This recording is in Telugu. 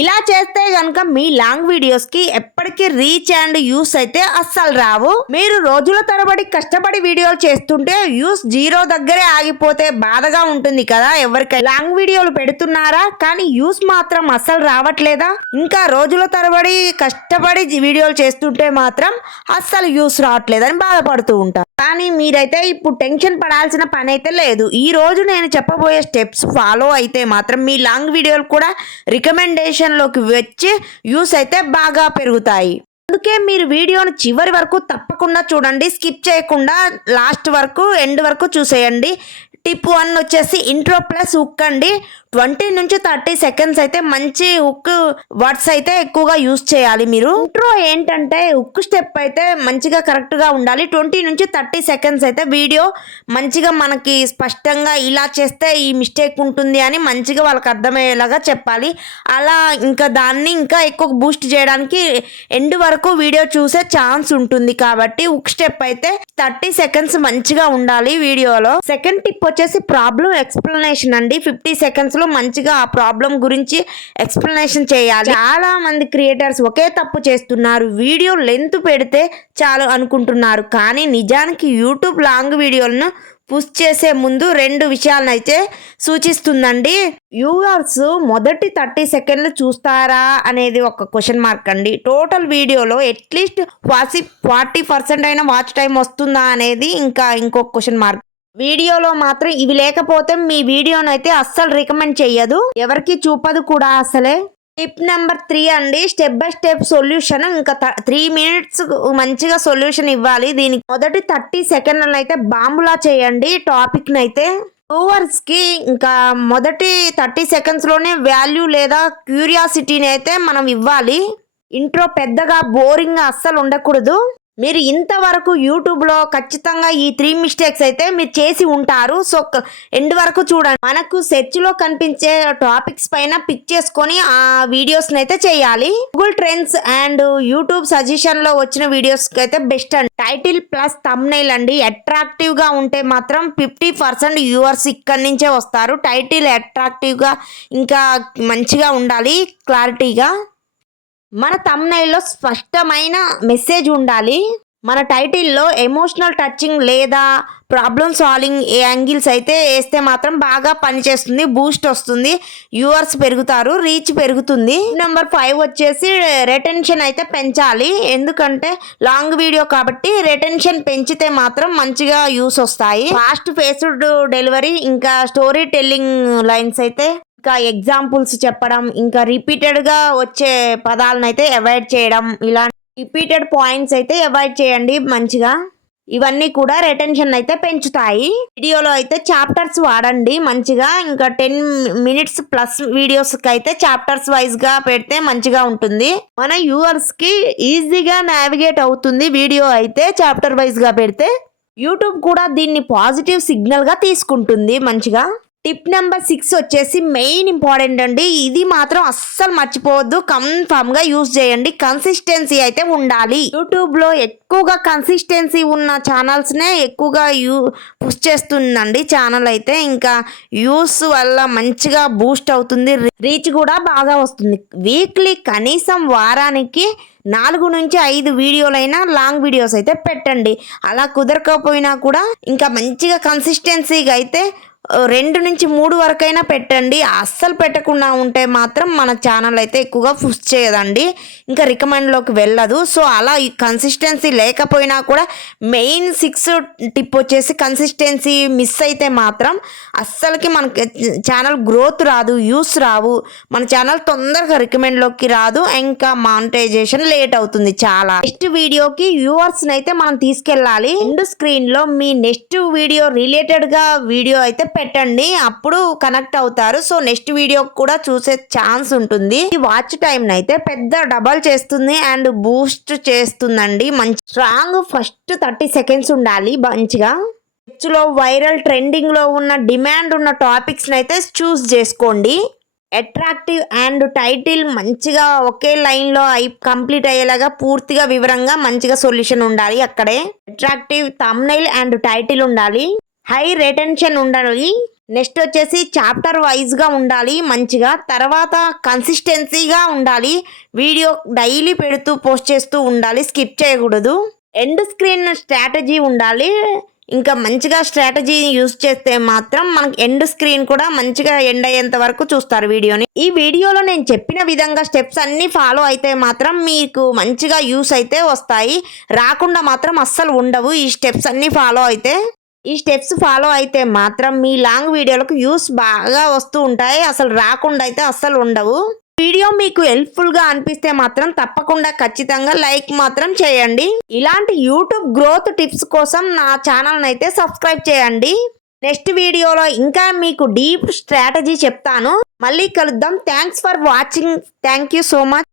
ఇలా చేస్తే గనుక మీ లాంగ్ వీడియోస్ కి ఎప్పటికీ రీచ్ అండ్ యూస్ అయితే అస్సలు రావు. మీరు రోజుల తరబడి కష్టపడి వీడియోలు చేస్తుంటే యూస్ జీరో దగ్గరే ఆగిపోతే బాధగా ఉంటుంది కదా. ఎవరికైనా లాంగ్ వీడియోలు పెడుతున్నారా కానీ యూస్ మాత్రం అస్సలు రావట్లేదా? ఇంకా రోజుల తరబడి కష్టపడి వీడియోలు చేస్తుంటే మాత్రం అస్సలు యూస్ రావట్లేదని బాధపడుతూ ఉంటారు. కానీ మీరైతే ఇప్పుడు టెన్షన్ పడాల్సిన పని అయితే లేదు. ఈ రోజు నేను చెప్పబోయే స్టెప్స్ ఫాలో అయితే మాత్రం మీ లాంగ్ వీడియోలు కూడా రికమెండేషన్లోకి వచ్చి వ్యూస్ అయితే బాగా పెరుగుతాయి. అందుకే మీరు వీడియోను చివరి వరకు తప్పకుండా చూడండి. స్కిప్ చేయకుండా లాస్ట్ వరకు ఎండ్ వరకు చూసేయండి. టిప్ 1 వచ్చేసి ఇంట్రో ప్లస్ హుక్ అండి. 20 నుంచి 30 సెకండ్స్ అయితే మంచి హుక్ వర్డ్స్ అయితే ఎక్కువగా యూజ్ చేయాలి. మీరు ఇంట్రో ఏంటంటే హుక్ స్టెప్ అయితే మంచిగా కరెక్ట్గా ఉండాలి. 20 నుంచి 30 సెకండ్స్ అయితే వీడియో మంచిగా మనకి స్పష్టంగా ఇలా చేస్తే ఈ మిస్టేక్ ఉంటుంది అని మంచిగా వాళ్ళకి అర్థమయ్యేలాగా చెప్పాలి. అలా ఇంకా దాన్ని ఇంకా ఎక్కువ బూస్ట్ చేయడానికి ఎండ్ వరకు వీడియో చూసే ఛాన్స్ ఉంటుంది. కాబట్టి హుక్ స్టెప్ అయితే 30 సెకండ్స్ మంచిగా ఉండాలి వీడియోలో. సెకండ్ టిప్ వచ్చేసి ప్రాబ్లం ఎక్స్ప్లెనేషన్ అండి. 50 సెకండ్స్ లో మంచిగా ఆ ప్రాబ్లం గురించి ఎక్స్ప్లెనేషన్ చేయాలి. చాలా మంది క్రియేటర్స్ ఒకే తప్పు చేస్తున్నారు. వీడియో లెంత్ పెడితే చాలు అనుకుంటున్నారు, కానీ నిజానికి యూట్యూబ్ లాంగ్ వీడియోలను పుష్ చేసే ముందు 2 విషయాలను అయితే సూచిస్తుందండి. వ్యూవర్స్ మొదటి 30 సెకండ్లు చూస్తారా అనేది ఒక క్వశ్చన్ మార్క్ అండి. టోటల్ వీడియోలో అట్లీస్ట్ 40% అయినా వాచ్ టైం వస్తుందా అనేది ఇంకా ఇంకొక క్వశ్చన్ మార్క్. వీడియోలో మాత్రం ఇవి లేకపోతే మీ వీడియోను అయితే అస్సలు రికమెండ్ చెయ్యదు, ఎవరికి చూపదు కూడా అసలే. టిప్ నెంబర్ 3 అండి, స్టెప్ బై స్టెప్ సొల్యూషన్. ఇంకా 3 మినిట్స్ మంచిగా సొల్యూషన్ ఇవ్వాలి. దీనికి మొదటి 30 సెకండ్లను అయితే బాంబులా చేయండి టాపిక్ నైతే. వ్యూవర్స్ కి ఇంకా మొదటి 30 సెకండ్స్ లోనే వాల్యూ లేదా క్యూరియాసిటీని అయితే మనం ఇవ్వాలి. ఇంట్రో పెద్దగా బోరింగ్ అస్సలు ఉండకూడదు. మీరు ఇంతవరకు యూట్యూబ్లో ఖచ్చితంగా ఈ 3 మిస్టేక్స్ అయితే మీరు చేసి ఉంటారు. సో ఎండ్ వరకు చూడండి. మనకు సెర్చ్లో కనిపించే టాపిక్స్ పైన పిక్ చేసుకొని ఆ వీడియోస్ని అయితే చేయాలి. గూగుల్ ట్రెండ్స్ అండ్ యూట్యూబ్ సజెషన్లో వచ్చిన వీడియోస్కి అయితే బెస్ట్ అండి. టైటిల్ ప్లస్ థంబ్నెయిల్ అండి. అట్రాక్టివ్గా ఉంటే మాత్రం 50% వ్యూవర్స్ ఇక్కడి నుంచే వస్తారు. టైటిల్ అట్రాక్టివ్గా ఇంకా మంచిగా ఉండాలి, క్లారిటీగా. మన థంబ్నెయిల్లో స్పష్టమైన మెసేజ్ ఉండాలి. మన టైటిల్లో ఎమోషనల్ టచింగ్ లేదా ప్రాబ్లమ్ సాల్వింగ్ యాంగిల్స్ అయితే వేస్తే మాత్రం బాగా పనిచేస్తుంది, బూస్ట్ వస్తుంది, వ్యూవర్స్ పెరుగుతారు, రీచ్ పెరుగుతుంది. నెంబర్ 5 వచ్చేసి రెటెన్షన్ అయితే పెంచాలి. ఎందుకంటే లాంగ్ వీడియో కాబట్టి రెటెన్షన్ పెంచితే మాత్రం మంచిగా యూస్ వస్తాయి. ఫాస్ట్ పేస్డ్ డెలివరీ, ఇంకా స్టోరీ టెల్లింగ్ లైన్స్ అయితే, ఇంకా ఎగ్జాంపుల్స్ చెప్పడం, ఇంకా రిపీటెడ్గా వచ్చే పదాలను అయితే అవాయిడ్ చేయడం, ఇలా రిపీటెడ్ పాయింట్స్ అయితే అవాయిడ్ చేయండి మంచిగా. ఇవన్నీ కూడా రెటెన్షన్ అయితే పెంచుతాయి. వీడియోలో అయితే చాప్టర్స్ వాడండి మంచిగా. ఇంకా 10 మినిట్స్ ప్లస్ వీడియోస్కి అయితే చాప్టర్స్ వైజ్గా పెడితే మంచిగా ఉంటుంది. మన వ్యూవర్స్కి ఈజీగా నావిగేట్ అవుతుంది వీడియో అయితే చాప్టర్ వైజ్గా పెడితే. యూట్యూబ్ కూడా దీన్ని పాజిటివ్ సిగ్నల్గా తీసుకుంటుంది మంచిగా. టిప్ నెంబర్ 6 వచ్చేసి మెయిన్ ఇంపార్టెంట్ అండి. ఇది మాత్రం అస్సలు మర్చిపోవద్దు, కన్ఫర్మ్గా యూజ్ చేయండి. కన్సిస్టెన్సీ అయితే ఉండాలి. యూట్యూబ్లో ఎక్కువగా కన్సిస్టెన్సీ ఉన్న ఛానల్స్నే ఎక్కువగా పుష్ చేస్తుందండి ఛానల్ అయితే. ఇంకా యూస్ వల్ల మంచిగా బూస్ట్ అవుతుంది, రీచ్ కూడా బాగా వస్తుంది. వీక్లీ కనీసం వారానికి 4 నుంచి 5 వీడియోలైనా లాంగ్ వీడియోస్ అయితే పెట్టండి. అలా కుదరకపోయినా కూడా ఇంకా మంచిగా కన్సిస్టెన్సీగా అయితే 2 నుంచి 3 వరకైనా పెట్టండి. అస్సలు పెట్టకుండా ఉంటే మాత్రం మన ఛానల్ అయితే ఎక్కువగా పుష్ చేయదండి, ఇంకా రికమెండ్లోకి వెళ్ళదు. సో అలా కన్సిస్టెన్సీ లేకపోయినా కూడా మెయిన్ 6 టిప్ వచ్చేసి కన్సిస్టెన్సీ మిస్ అయితే మాత్రం అస్సలకి మనకి ఛానల్ గ్రోత్ రాదు, యూస్ రావు, మన ఛానల్ తొందరగా రికమెండ్లోకి రాదు, ఇంకా మానిటైజేషన్ లేట్ అవుతుంది చాలా. నెక్స్ట్ వీడియోకి వ్యూవర్స్ని అయితే మనం తీసుకెళ్ళాలి. ఎండ్ స్క్రీన్లో మీ నెక్స్ట్ వీడియో రిలేటెడ్గా వీడియో అయితే పెట్టండి, అప్పుడు కనెక్ట్ అవుతారు. సో నెక్స్ట్ వీడియో కూడా చూసే ఛాన్స్ ఉంటుంది. ఈ వాచ్ టైం అయితే పెద్ద డబల్ చేస్తుంది అండ్ బూస్ట్ చేస్తుందండి. మంచి స్ట్రాంగ్ ఫస్ట్ 30 సెకండ్స్ ఉండాలి మంచిగా. లో వైరల్ ట్రెండింగ్ లో ఉన్న డిమాండ్ ఉన్న టాపిక్స్ అయితే చూస్ చేసుకోండి. అట్రాక్టివ్ అండ్ టైటిల్ మంచిగా ఒకే లైన్ లో కంప్లీట్ అయ్యేలాగా పూర్తిగా వివరంగా మంచిగా సొల్యూషన్ ఉండాలి. అక్కడే అట్రాక్టివ్ థంబ్నెయిల్ అండ్ టైటిల్ ఉండాలి. హై రెటెన్షన్ ఉండాలి. నెక్స్ట్ వచ్చేసి చాప్టర్ వైజ్గా ఉండాలి మంచిగా. తర్వాత కన్సిస్టెన్సీగా ఉండాలి. వీడియో డైలీ పెడుతూ పోస్ట్ చేస్తూ ఉండాలి, స్కిప్ చేయకూడదు. ఎండ్ స్క్రీన్ స్ట్రాటజీ ఉండాలి. ఇంకా మంచిగా స్ట్రాటజీ యూస్ చేస్తే మాత్రం మనకి ఎండ్ స్క్రీన్ కూడా మంచిగా ఎండ్ అయ్యేంత వరకు చూస్తారు వీడియోని. ఈ వీడియోలో నేను చెప్పిన విధంగా స్టెప్స్ అన్నీ ఫాలో అయితే మాత్రం మీకు మంచిగా యూస్ అయితే వస్తాయి. రాకుండా మాత్రం అస్సలు ఉండవు ఈ స్టెప్స్ అన్నీ ఫాలో అయితే. ఈ స్టెప్స్ ఫాలో అయితే మాత్రం మీ లాంగ్ వీడియోలకు వ్యూస్ బాగా వస్తూ ఉంటాయి. అసలు రాకుండా అయితే అస్సలు ఉండవు. వీడియో మీకు హెల్ప్ఫుల్గా అనిపిస్తే మాత్రం తప్పకుండా ఖచ్చితంగా లైక్ మాత్రం చేయండి. ఇలాంటి యూట్యూబ్ గ్రోత్ టిప్స్ కోసం నా ఛానల్ని అయితే సబ్స్క్రైబ్ చేయండి. నెక్స్ట్ వీడియోలో ఇంకా మీకు డీప్ స్ట్రాటజీ చెప్తాను. మళ్ళీ కలుద్దాం. Thanks for watching. Thank you so much.